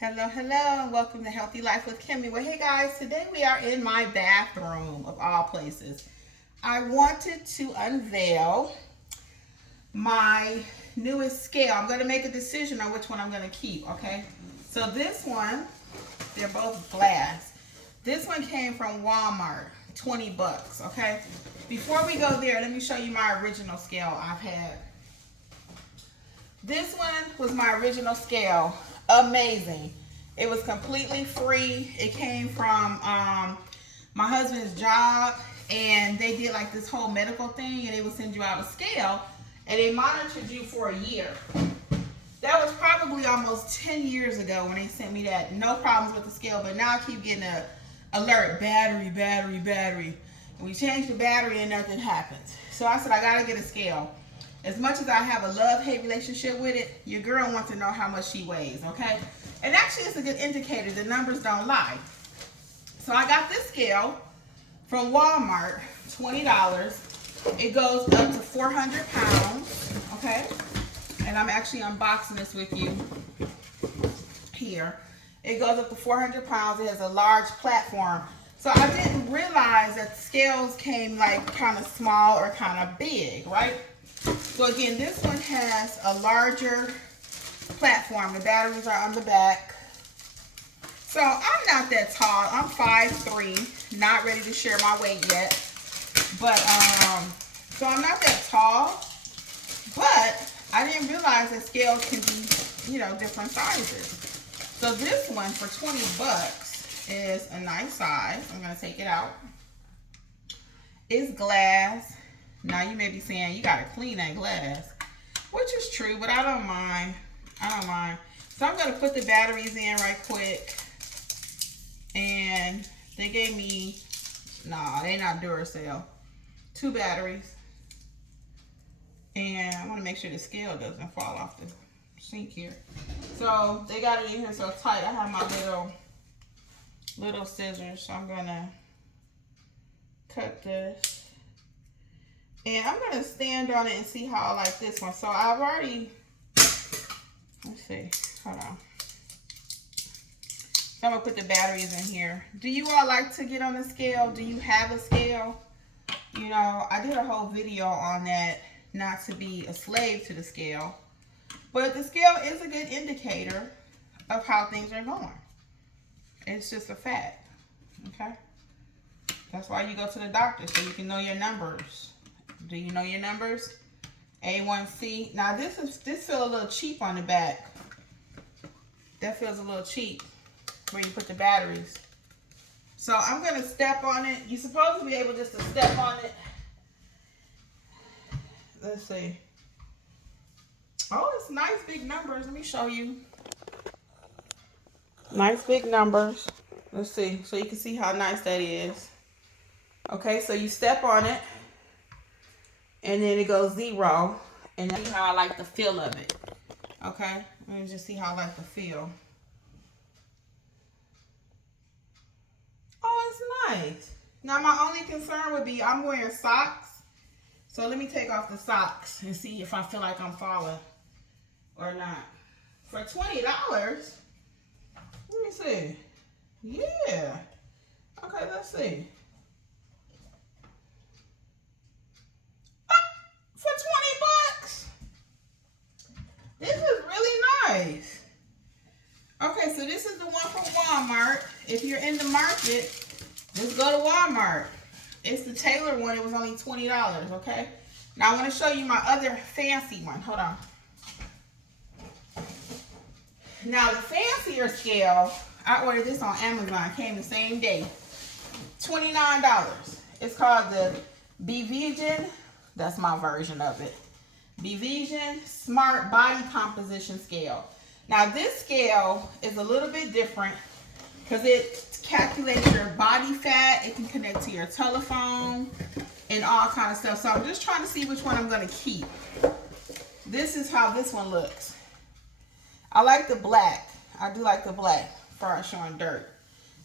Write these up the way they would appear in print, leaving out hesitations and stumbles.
Hello, hello, and welcome to Healthy Life with Kimmi. Well, hey guys, today we are in my bathroom of all places. I wanted to unveil my newest scale. I'm going to make a decision on which one I'm going to keep, okay? So this one, they're both glass. This one came from Walmart, 20 bucks, okay? Before we go there, let me show you my original scale I've had. This one was my original scale. Amazing. It was completely free. It came from my husband's job, and they did like this whole medical thing, and they would send you out a scale, and they monitored you for a year. That was probably almost 10 years ago when they sent me that. No problems with the scale, but now I keep getting a alert, battery. And we changed the battery and nothing happens. So I said, I gotta get a scale. As much as I have a love-hate relationship with it, your girl wants to know how much she weighs, okay? And actually, it's a good indicator. The numbers don't lie. So I got this scale from Walmart, $20. It goes up to 400 pounds, okay? And I'm actually unboxing this with you here. It goes up to 400 pounds. It has a large platform. So I didn't realize that the scales came like kind of small or kind of big, right? So again, this one has a larger platform. The batteries are on the back. So I'm not that tall. I'm 5'3", not ready to share my weight yet. But so I'm not that tall. But I didn't realize that scales can be, different sizes. So this one for 20 bucks is a nice size. I'm gonna take it out. It's glass. Now you may be saying you gotta clean that glass, which is true, but I don't mind. So I'm gonna put the batteries in right quick. And they gave me, they're not Duracell, 2 batteries. And I wanna make sure the scale doesn't fall off the sink here. So they got it in here so tight. I have my little scissors, so I'm gonna cut this. And I'm going to stand on it and see how I like this one. So I've already, let's see, hold on. So I'm going to put the batteries in here. Do you all like to get on the scale? Do you have a scale? I did a whole video on that, not to be a slave to the scale. But the scale is a good indicator of how things are going. It's just a fact, okay? That's why you go to the doctor, so you can know your numbers. Do you know your numbers? A1C. Now this feels a little cheap on the back. That feels a little cheap where you put the batteries. So I'm gonna step on it. You're supposed to be able just to step on it. Let's see. Oh, it's nice big numbers. Let me show you. Nice big numbers. Let's see. So you can see how nice that is. Okay, so you step on it. And then it goes 0, and that's how I like the feel of it. Okay, let me just see how I like the feel. Oh, it's nice. Now my only concern would be I'm wearing socks, so let me take off the socks and see if I feel like I'm falling or not. For $20, let me see. Yeah. Okay, let's see. For 20 bucks. This is really nice. Okay, so this is the one from Walmart. If you're in the market, just go to Walmart. It's the Taylor one. It was only $20, okay? Now I want to show you my other fancy one. Hold on. Now the fancier scale, I ordered this on Amazon. It came the same day. $29. It's called the Bveiugn. That's my version of it. Bveiugn Smart Body Composition Scale. Now this scale is a little bit different because it calculates your body fat. It can connect to your telephone and all kind of stuff. So I'm just trying to see which one I'm going to keep. This is how this one looks. I like the black. I do like the black for showing dirt.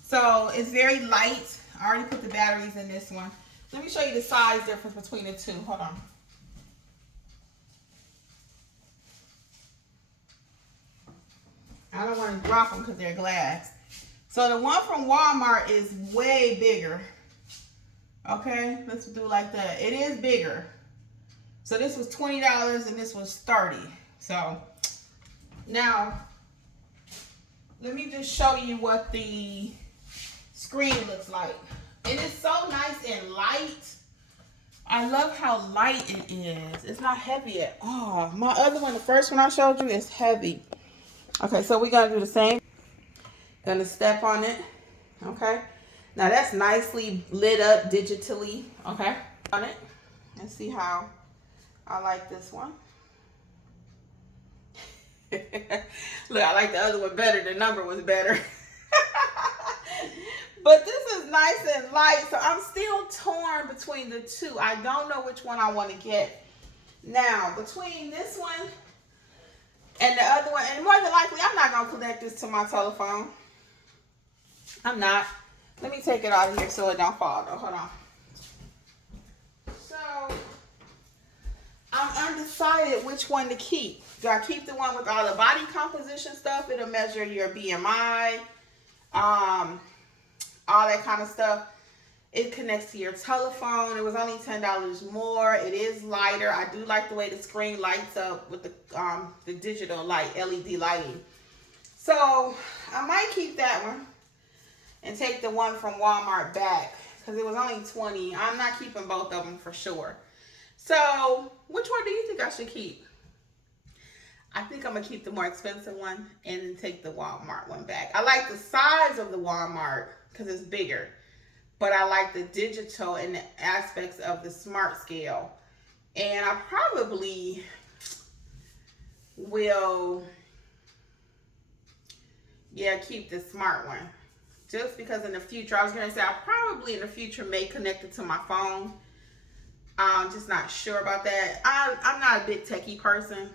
So it's very light. I already put the batteries in this one. Let me show you the size difference between the two. Hold on. I don't want to drop them because they're glass. So the one from Walmart is way bigger. Okay, let's do like that. It is bigger. So this was $20 and this was $30. So now let me just show you what the screen looks like. It is so nice and light. I love how light it is. It's not heavy at all. My other one, the first one I showed you, is heavy. Okay, so we're going to do the same. Gonna step on it. Okay. Now that's nicely lit up digitally. Okay. On it. And see how I like this one. Look, I like the other one better. The number was better. But this is nice and light, so I'm still torn between the two. I don't know which one I want to get. Now, between this one and the other one, and more than likely, I'm not going to connect this to my telephone. I'm not. Let me take it out of here so it don't fall, though. Hold on. So, I'm undecided which one to keep. Do I keep the one with all the body composition stuff? It'll measure your BMI, all that kind of stuff. It connects to your telephone. It was only $10 more. It is lighter. I do like the way the screen lights up with the digital light, LED lighting. So I might keep that one and take the one from Walmart back because it was only $20. I'm not keeping both of them for sure. So which one do you think I should keep? I think I'm going to keep the more expensive one and then take the Walmart one back. I like the size of the Walmart because it's bigger. But I like the digital and the aspects of the smart scale. And I probably will, keep the smart one. Just because in the future, I was going to say, I probably in the future may connect it to my phone. I'm just not sure about that. I'm not a big techie person.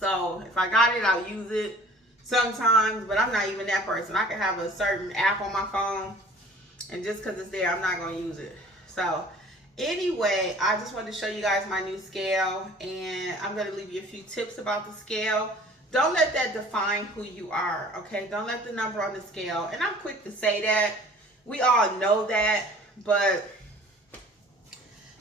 So if I got it, I'll use it sometimes. But I'm not even that person. I can have a certain app on my phone. And just because it's there, I'm not going to use it. So anyway, I just wanted to show you guys my new scale. And I'm going to leave you a few tips about the scale. Don't let that define who you are, okay? Don't let the number on the scale. And I'm quick to say that. We all know that. But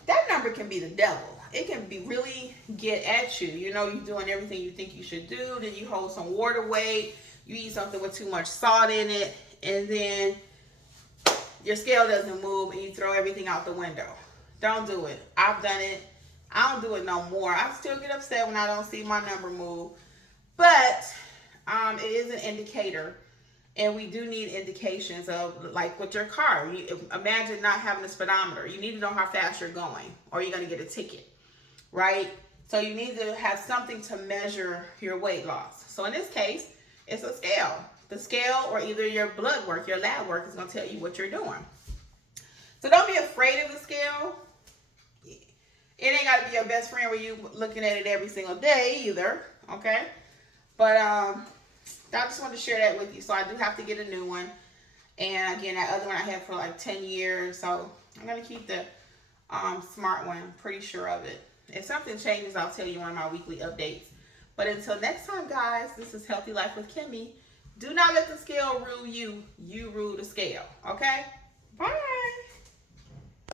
that number can be the devil. It can be really get at you. You know, you're doing everything you think you should do. Then you hold some water weight. You eat something with too much salt in it. And then your scale doesn't move and you throw everything out the window. Don't do it. I've done it. I don't do it no more. I still get upset when I don't see my number move. But it is an indicator. And we do need indications of, like with your car. Imagine not having a speedometer. You need to know how fast you're going or you're going to get a ticket, right? So you need to have something to measure your weight loss. So in this case, it's a scale. The scale or either your blood work, your lab work is going to tell you what you're doing. So don't be afraid of the scale. It ain't got to be your best friend where you looking at it every single day either, okay? But I just wanted to share that with you. So I do have to get a new one. And again, that other one I had for like 10 years. So I'm going to keep the smart one. I'm pretty sure of it. If something changes, I'll tell you on my weekly updates. But until next time, guys, this is Healthy Life with Kimmi. Do not let the scale rule you. You rule the scale. Okay? Bye.